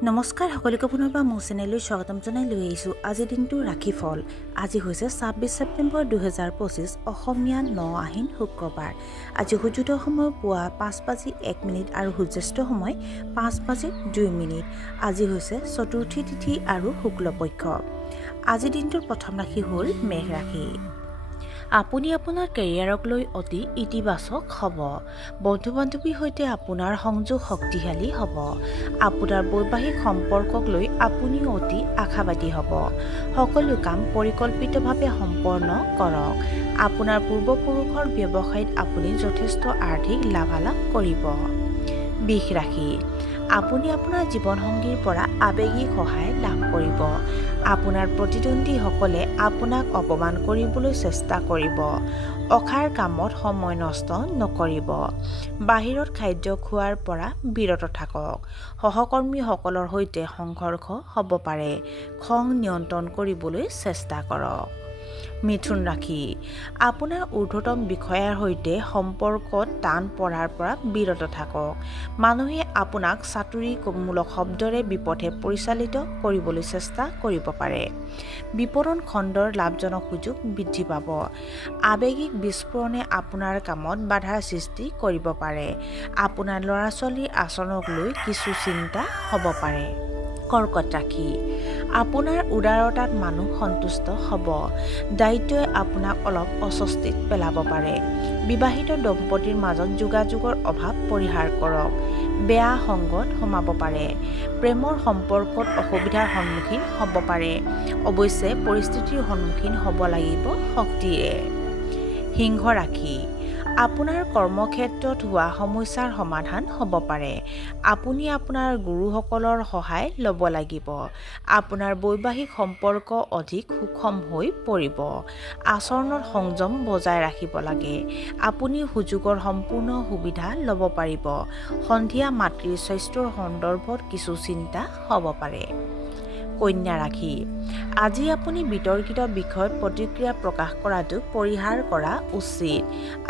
নমস্কাৰ সকলোকে পুনৰবাৰ মোৰ চেনেললৈ স্বাগতম জনাই লৈ আহিছোঁ আজিৰ দিনটো ৰাখি ফল আজি হৈছে 26 ছেপ্টেম্বৰ 2025 অসমীয়া 9 আহিন শুক্ৰবাৰ আজি সূৰ্যোদয় সময় পুৱা 5:01 আৰু সূৰ্যাস্ত সময় 5:02 আজি হৈছে চতুৰ্থী তিথি আৰু শুক্লপক্ষ আজিৰ দিনটোৰ প্ৰথম ৰাশি হ'ল মেঘ ৰাশি আপুনি আপোনাৰ কেৰিয়াৰক লৈ অতি ইতিবাচক হ'ব বন্ধু-বান্ধৱীৰ সৈতে আপোনাৰ সংযোগ শক্তিশালী হ'ব আপোনাৰ বৈবাহিক সম্পৰ্কক লৈ আপুনি অতি আশাবাদী হ'ব সকলো কাম পৰিকল্পিতভাৱে সম্পন্ন কৰক আপোনাৰ পূৰ্বপুৰুষৰ ব্যৱসায়ত আপুনি যথেষ্ট আৰ্থিক লাভালাভ কৰিব বিষ ৰাশি আপুনি আপোনাৰ জীৱনসংগীৰ পৰা আবেগিক সহায় লাভ কৰিব আপোনাৰ প্ৰতিদ্বন্দ্বীসকলে আপোনাক অপমান কৰিবলৈ চেষ্টা কৰিব অখাৰ কামত সময় নষ্ট নকৰিব বাহিৰত খাদ্য খোৱাৰ পৰা বিৰত থাকক সহকৰ্মীসকলৰ সৈতে সংঘৰ্ষ হ'ব পাৰে খং নিয়ন্ত্ৰণ কৰিবলৈ চেষ্টা কৰক মিথুন ৰাশি আপোনাৰ ঊৰ্ধ্বতম বিষয়াৰ সৈতে সম্পৰ্কত টান পৰাৰ পৰা বিৰত থাকক মানুহে আপোনাক চাতুৰিমূলক শব্দৰে বিপথে পৰিচালিত কৰিবলৈ চেষ্টা কৰিব পাৰে বিপণন খণ্ডৰ লাভজনক সুযোগ বৃদ্ধি পাব আবেগিক বিস্ফোৰণে আপোনাৰ কামত বাধাৰ সৃষ্টি কৰিব পাৰে আপোনাৰ ল'ৰা-ছোৱালীৰ আচৰণক লৈ কিছু চিন্তা হ'ব পাৰে কৰ্কট ৰাশি আপোনাৰ উদাৰতাত মানুহ সন্তুষ্ট হ'ব দায়িত্বই আপোনাক অলপ অস্বস্তিত পেলাব পাৰে বিবাহিত দম্পতীৰ মাজত যোগাযোগৰ অভাৱ পৰিহাৰ কৰক বেয়া সংগত সোমাব পাৰে প্ৰেমৰ সম্পৰ্কত অসুবিধাৰ সন্মুখীন হ'ব পাৰে অৱশ্যে পৰিস্থিতিৰ সন্মুখীন হ'ব লাগিব শক্তিৰে সিংহ ৰাশি আপোনাৰ কৰ্মক্ষেত্ৰত হোৱা সমস্যাৰ সমাধান হ'ব পাৰে আপুনি আপোনাৰ গুৰুসকলৰ সহায় ল'ব লাগিব আপোনাৰ বৈবাহিক সম্পৰ্ক অধিক সুষম হৈ পৰিব আচৰণত সংযম বজাই ৰাখিব লাগে আপুনি সুযোগৰ সম্পূৰ্ণ সুবিধা ল'ব পাৰিব সন্ধিয়া মাতৃৰ স্বাস্থ্যৰ সন্দৰ্ভত কিছু চিন্তা হ'ব পাৰে কন্যা ৰাশি আজি আপুনি বিতৰ্কিত বিষয়ত প্ৰতিক্ৰিয়া প্ৰকাশ কৰাটো পৰিহাৰ কৰা উচিত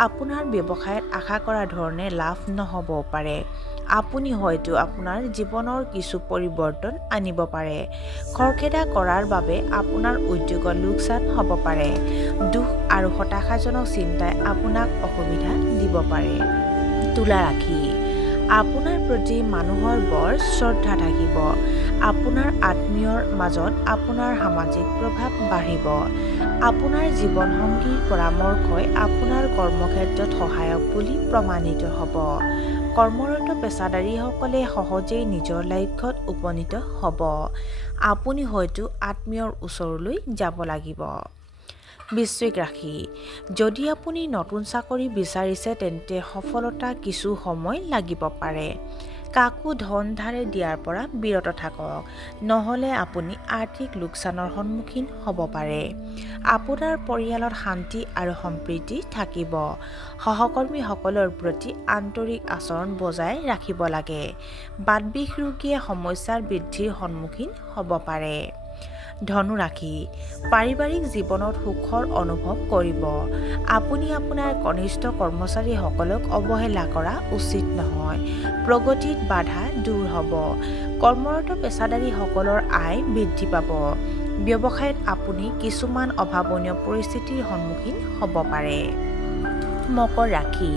আপোনাৰ ব্যৱসায়ত আশা কৰা ধৰণে লাভ নহ'ব পাৰে আপুনি হয়তো আপোনাৰ জীৱনৰ কিছু পৰিৱৰ্তন আনিব পাৰে খৰখেদা কৰাৰ বাবে আপোনাৰ উদ্যোগত লোকচান হ'ব পাৰে দুখ আৰু হতাশাজনক চিন্তাই আপোনাক অসুবিধা দিব পাৰে তুলা ৰাশি আপোনাৰ প্ৰতি মানুহৰ বৰ শ্ৰদ্ধা থাকিব আপোনাৰ আত্মীয়ৰ মাজত আপোনাৰ সামাজিক প্ৰভাৱ বাঢ়িব আপোনাৰ জীৱনসংগীৰ পৰামৰ্শই আপোনাৰ কৰ্মক্ষেত্ৰত সহায়ক বুলি প্ৰমাণিত হ'ব কৰ্মৰত পেছাদাৰীসকলে সহজেই নিজৰ লক্ষ্যত উপনীত হ'ব আপুনি হয়তো আত্মীয়ৰ ওচৰলৈ যাব লাগিব বৃশ্চিক ৰাশি যদি আপুনি নতুন চাকৰি বিচাৰিছে তেন্তে সফলতা কিছু সময় লাগিব পাৰে কাকো ধন ধাৰে দিয়াৰ পৰা বিৰত থাকক নহ'লে আপুনি আৰ্থিক লোকচানৰ সন্মুখীন হ'ব পাৰে আপোনাৰ পৰিয়ালত শান্তি আৰু সম্প্ৰীতি থাকিব সহকৰ্মীসকলৰ প্ৰতি আন্তৰিক আচৰণ বজাই ৰাখিব লাগে বাতবিষ ৰোগীয়ে সমস্যাৰ বৃদ্ধিৰ সন্মুখীন হ'ব পাৰে ধনু ৰাশি পাৰিবাৰিক জীৱনত সুখৰ অনুভৱ কৰিব আপুনি আপোনাৰ কনিষ্ঠ কৰ্মচাৰীসকলক অৱহেলা কৰা উচিত নহয় প্ৰগতিত বাধা দূৰ হ'ব কৰ্মৰত পেছাদাৰীসকলৰ আয় বৃদ্ধি পাব ব্যৱসায়ত আপুনি কিছুমান অভাৱনীয় পৰিস্থিতিৰ সন্মুখীন হ'ব পাৰে মকৰ ৰাশি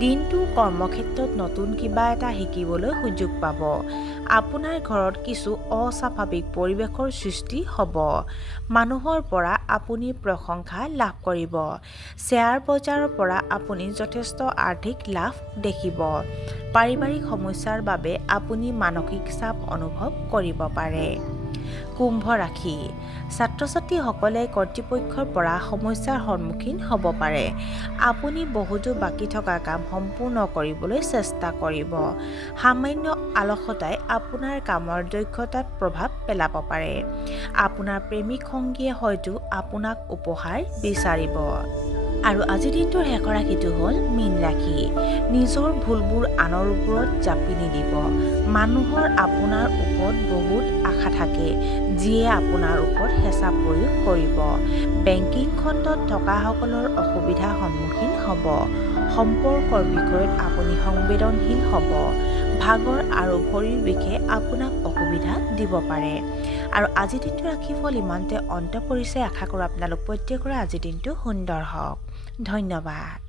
দিনটো কৰ্মক্ষেত্ৰত নতুন কিবা এটা শিকিবলৈ সুযোগ পাব আপোনাৰ ঘৰত কিছু অস্বাভাৱিক পৰিৱেশৰ সৃষ্টি হ'ব মানুহৰ পৰা আপুনি প্ৰশংসা লাভ কৰিব শ্বেয়াৰ বজাৰৰ পৰা আপুনি যথেষ্ট আৰ্থিক লাভ দেখিব পাৰিবাৰিক সমস্যাৰ বাবে আপুনি মানসিক চাপ অনুভৱ কৰিব পাৰে কুম্ভ ৰাশি ছাত্ৰ-ছাত্ৰীসকলে কৰ্তৃপক্ষৰ পৰা সমস্যাৰ সন্মুখীন হ'ব পাৰে আপুনি বহুতো বাকী থকা কাম সম্পূৰ্ণ কৰিবলৈ চেষ্টা কৰিব সামান্য আলসতাই আপোনাৰ কামৰ দক্ষতাত প্ৰভাৱ পেলাব পাৰে আপোনাৰ প্ৰেমিক সংগীয়ে হয়তো আপোনাক উপহাৰ বিচাৰিব আৰু আজিৰ দিনটোৰ শেষৰ ৰাশিটো হ'ল মীন ৰাশি নিজৰ ভুলবোৰ আনৰ ওপৰত জাপি নিদিব মানুহৰ আপোনাৰ ওপৰত বহুত আশা থাকে যিয়ে আপোনাৰ ওপৰত হেঁচা প্ৰয়োগ কৰিব বেংকিং খণ্ডত থকাসকলৰ অসুবিধাৰ সন্মুখীন হ'ব সম্পৰ্কৰ বিষয়ত আপুনি সংবেদনশীল হ'ব ভাগৰ আৰু ভৰিৰ বিষে আপোনাক অসুবিধা সুবিধা দিব পাৰে আৰু আজিৰ দিনটো ৰাশিফল ইমানতে অন্ত পৰিছে আশা কৰোঁ আপোনালোক প্ৰত্যেকৰে আজিৰ দিনটো সুন্দৰ হওক ধন্যবাদ